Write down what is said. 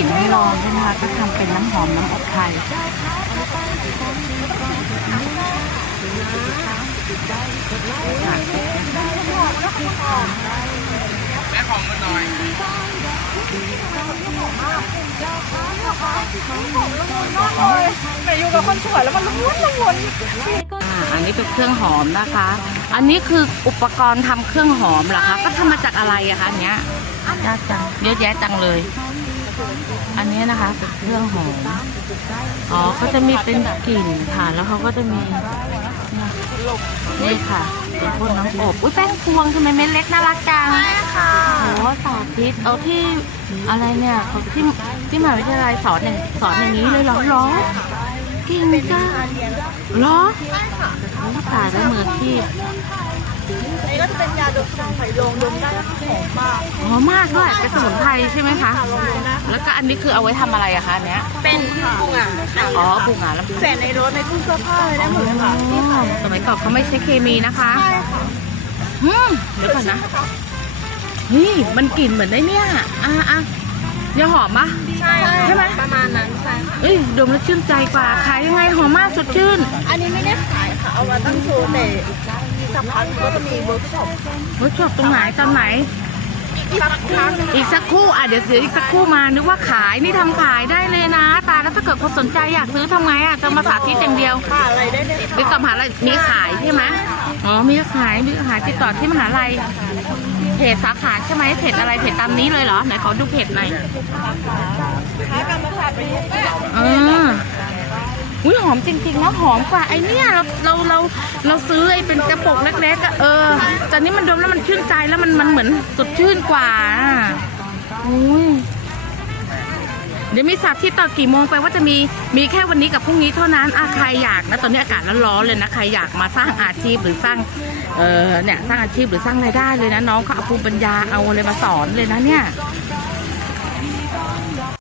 ให้ลองด้วยนะคะก็ทำเป็นน้ำหอมน้ำอบไทยแม่ของมันหน่อยแต่อยู่กับคนสวยแล้วมันล้วนอันนี้เป็นเครื่องหอมนะคะ อันนี้คืออุปกรณ์ทำเครื่องหอมเหรอคะก็ทำมาจากอะไรอะคะอันเนี้ยยากจังเยอะแยะจังเลย อันนี้นะคะเป็นเครื่องหอมอ๋อเขาจะมีเป็นกลิ่นค่ะแล้วเขาก็จะมีนี่ค่ะเป็นพวกน้ำอบอุ้ยแป้งพวงทำไมเม็ดเล็กน่ารักจังใช่ค่ะโอ้สาธิตเอาที่อะไรเนี่ยที่มหาวิทยาลัยสอนอย่างนี้เลยเหรอเก่งจังเหรอตายแล้วมือที่นี่ก็จะเป็นยาดมสมุนไพรดมได้แล้วหอมมากหอมมากด้วยเป็นสมุนไพรใช่ไหมคะแล้วก็อันนี้คือเอาไว้ทำอะไรอะคะเนี้ยเป็นปูงอ่ะอ๋อปูงาแล้วแฝงในรถในตู้เสื้อผ้าเลยได้หมดเลยค่ะสมัยก่อนเขาไม่ใช้เคมีนะคะใช่ค่ะเดี๋ยวก่อนนะนี่มันกลิ่นเหมือนได้เนี่ยยาหอมปะใช่ไหมประมาณนั้นใช่ค่ะเอ้ยดมแล้วชื่นใจกว่าขายยังไงหอมมากสดชื่นอันนี้ไม่ได้ขายค่ะเอามาตั้งโชว์แต่สักพักก็จะมีเวิร์กช็อปตรงไหนตอนไหนอีกสักครู่เดี๋ยวอีกสักครู่มานึกว่าขายนี่ทำขายได้เลยนะตาแล้วถ้าเกิดคนสนใจอยากซื้อทำไงจะมาสาธิตอย่างเดียวค่ะอะไรได้เลยหรือกับมหาลัยมีขายใช่ไหมอ๋อมีขายติดต่อที่มหาลัยเพจสาขาใช่ไหมเพจอะไรเพจตามนี้เลยเหรอไหนขอดูเพจหน่อยค้ากรรมศาสตร์ไปยุ่งอุ้ยหอมจริงๆนะหอมกว่าไอเนี่ยเราซื้อไอเป็นกระปุกเล็กๆแต่นี้มันดมแล้วมันชื่นใจแล้วมันเหมือนสดชื่นกว่าอุ้ยเดี๋ยวมีสาธิตต่อกี่โมงไปว่าจะมีแค่วันนี้กับพรุ่งนี้เท่านั้นใครอยากนะตอนนี้อากาศร้อนๆเลยนะใครอยากมาสร้างอาชีพหรือสร้างสร้างอาชีพหรือสร้างรายได้เลยนะน้องเขาเอาภูมิปัญญาเอาอะไรมาสอนเลยนะเนี่ย